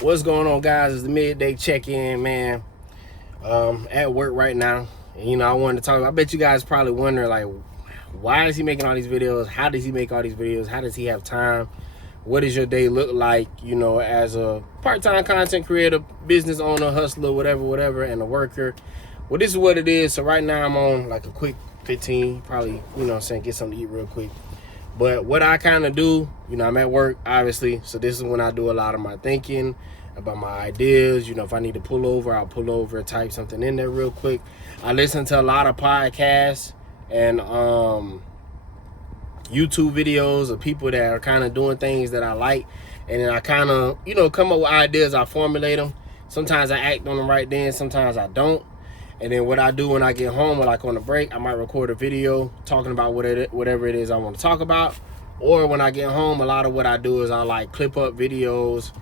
What's going on, guys? It's the midday check-in, man. At work right now. And, I wanted to talk. I bet you guys probably wonder, like, why is he making all these videos? How does he make all these videos? How does he have time? What does your day look like, as a part-time content creator, business owner, hustler, whatever, and a worker? Well, this is what it is. So right now I'm on like a quick 15, probably, get something to eat real quick. But what I kind of do, I'm at work, obviously. So this is when I do a lot of my thinking about my ideas. If I need to pull over, I'll pull over, type something in there real quick. I listen to a lot of podcasts and YouTube videos of people that are kind of doing things that I like. And then I kind of, come up with ideas. I formulate them. Sometimes I act on them right then. Sometimes I don't. And then what I do when I get home or like on the break, I might record a video talking about whatever it is I want to talk about. Or when I get home, a lot of what I do is I like clip up videos.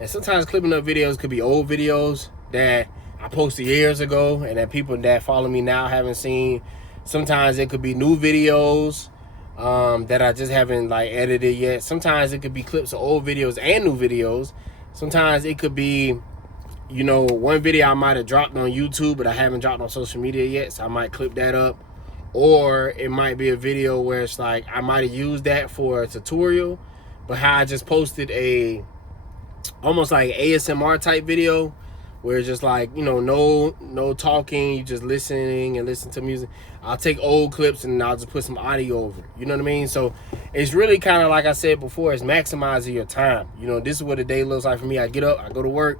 And sometimes clipping up videos could be old videos that I posted years ago and that people that follow me now haven't seen. Sometimes it could be new videos that I just haven't like edited yet. Sometimes it could be clips of old videos and new videos. Sometimes it could be one video I might have dropped on YouTube, but I haven't dropped on social media yet, so I might clip that up. Or it might be a video where it's like I might have used that for a tutorial, but how I just posted a almost like ASMR type video where it's just like, no talking, you just listening and listen to music. I'll take old clips and I'll just put some audio over it. You know what I mean? So it's really kind of like I said before, it's maximizing your time. This is what a day looks like for me. I get up, I go to work.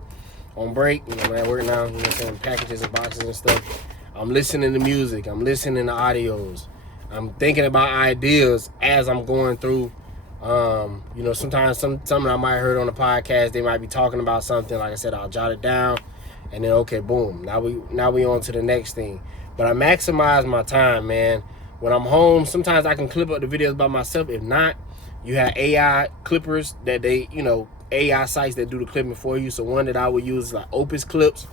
On break, I'm at work now, saying packages and boxes and stuff. I'm listening to music, I'm listening to audios. I'm thinking about ideas as I'm going through. Sometimes something I might have heard on the podcast, they might be talking about something. Like I said, I'll jot it down and then okay, boom. Now we on to the next thing. But I maximize my time, man. When I'm home, sometimes I can clip up the videos by myself. If not, you have AI clippers that they, AI sites that do the clipping for you. So one that I would use is like Opus Clips.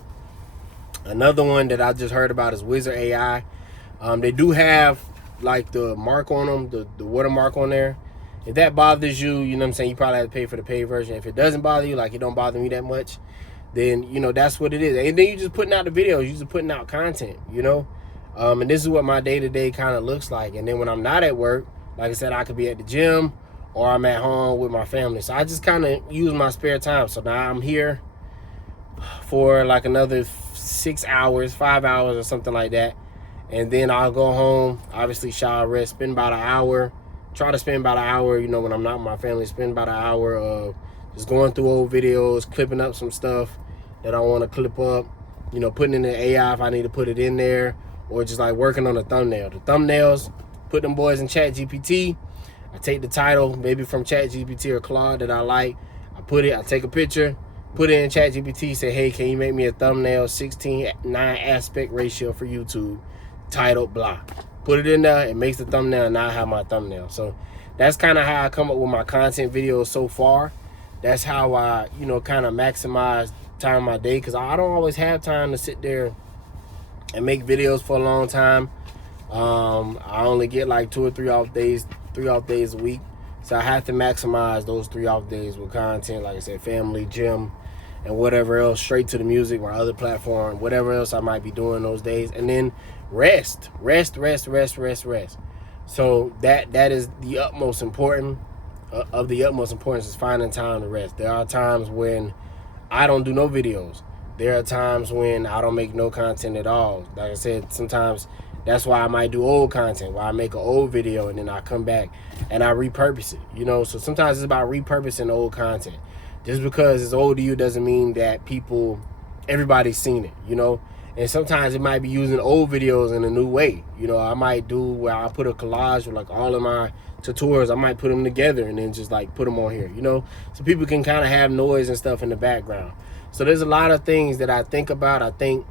Another one that I just heard about is Wizard AI. They do have like the mark on them, the watermark on there. If that bothers you, you probably have to pay for the paid version. If it doesn't bother you, like it don't bother me that much, then that's what it is. And then you just putting out the videos, you just putting out content, and this is what my day-to-day kind of looks like. And then when I'm not at work, like I said, I could be at the gym or I'm at home with my family. So I just kind of use my spare time. So now I'm here for like another 6 hours, 5 hours or something like that. And then I'll go home, obviously shower, rest, spend about an hour. Try to spend about an hour, when I'm not with my family, spend about an hour of just going through old videos, clipping up some stuff that I want to clip up, putting in the AI if I need to put it in there, or just like working on a thumbnail. The thumbnails, put them boys in ChatGPT. I take the title, maybe from ChatGPT or Claude that I like. I take a picture, put it in ChatGPT, say, hey, can you make me a thumbnail 16:9 aspect ratio for YouTube, title, blah. Put it in there, it makes the thumbnail, and now I have my thumbnail. So that's kind of how I come up with my content videos so far. That's how I, kind of maximize time of my day, because I don't always have time to sit there and make videos for a long time. I only get like 2 or 3 off days a week. So I have to maximize those 3 off days with content, like I said, family, gym, and whatever else, straight to the music, my other platform, whatever else I might be doing those days. And then rest. So that is the utmost important, of the utmost importance is finding time to rest. There are times when I don't do no videos. There are times when I don't make no content at all. Like I said, sometimes that's why I might do old content, where I make an old video and then I come back and I repurpose it, So sometimes it's about repurposing old content. Just because it's old to you doesn't mean that everybody's seen it, And sometimes it might be using old videos in a new way. I might do where I put a collage with like all of my tutorials. I might put them together and then just like put them on here, So people can kind of have noise and stuff in the background. So there's a lot of things that I think about. I think,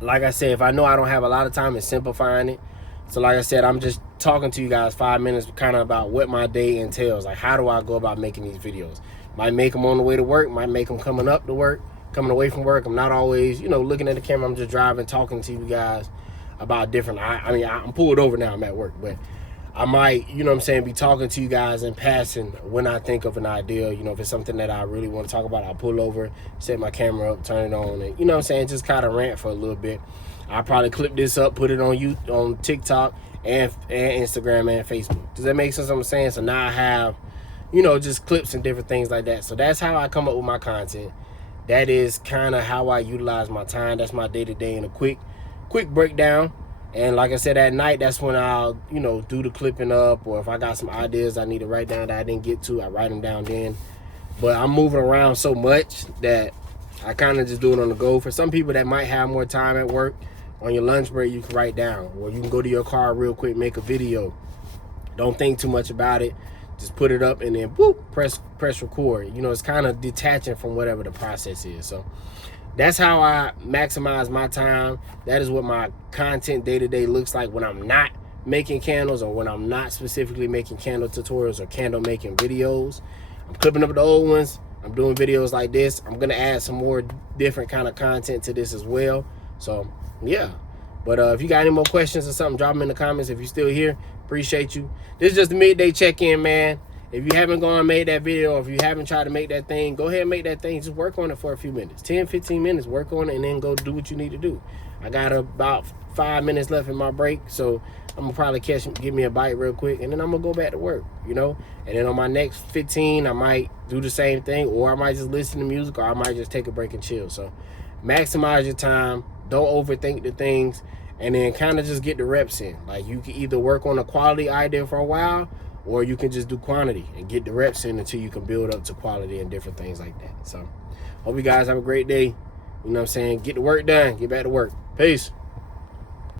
like I said, if I know I don't have a lot of time, it's simplifying it. So like I said, I'm just talking to you guys 5 minutes kind of about what my day entails. Like, how do I go about making these videos? Might make them on the way to work, might make them coming up to work, coming away from work. I'm not always, looking at the camera. I'm just driving, talking to you guys about different, I'm pulled over now, I'm at work, but I might, you know what I'm saying, be talking to you guys in passing when I think of an idea. You know, if it's something that I really want to talk about, I'll pull over, set my camera up, turn it on, and, you know what I'm saying, just kind of rant for a little bit. I'll probably clip this up, put it on TikTok and Instagram and Facebook. Does that make sense what I'm saying? So now I have, you know, just clips and different things like that. So that's how I come up with my content. That is kind of how I utilize my time. That's my day-to-day in a quick breakdown. And like I said, at night, that's when I'll, you know, do the clipping up, or if I got some ideas I need to write down that I didn't get to, I write them down then. But I'm moving around so much that I kind of just do it on the go. For some people that might have more time at work, on your lunch break, you can write down, or you can go to your car real quick, make a video. Don't think too much about it. Just put it up and then whoop, press record. You know, it's kind of detaching from whatever the process is. So that's how I maximize my time. That is what my content day-to-day looks like when I'm not making candles, or when I'm not specifically making candle tutorials or candle making videos. I'm clipping up the old ones. I'm doing videos like this. I'm gonna add some more different kind of content to this as well. So yeah. But if you got any more questions or something, drop them in the comments. If you're still here, appreciate you. This is just a midday check-in, man. If you haven't gone and made that video, or if you haven't tried to make that thing, go ahead and make that thing. Just work on it for a few minutes. 10, 15 minutes, work on it, and then go do what you need to do. I got about 5 minutes left in my break, so I'm going to probably give me a bite real quick, and then I'm going to go back to work, you know? And then on my next 15, I might do the same thing, or I might just listen to music, or I might just take a break and chill. So maximize your time. Don't overthink the things, and then kind of just get the reps in. Like, you can either work on a quality idea for a while, or you can just do quantity and get the reps in until you can build up to quality and different things like that. So hope you guys have a great day. You know what I'm saying? Get the work done. Get back to work. Peace.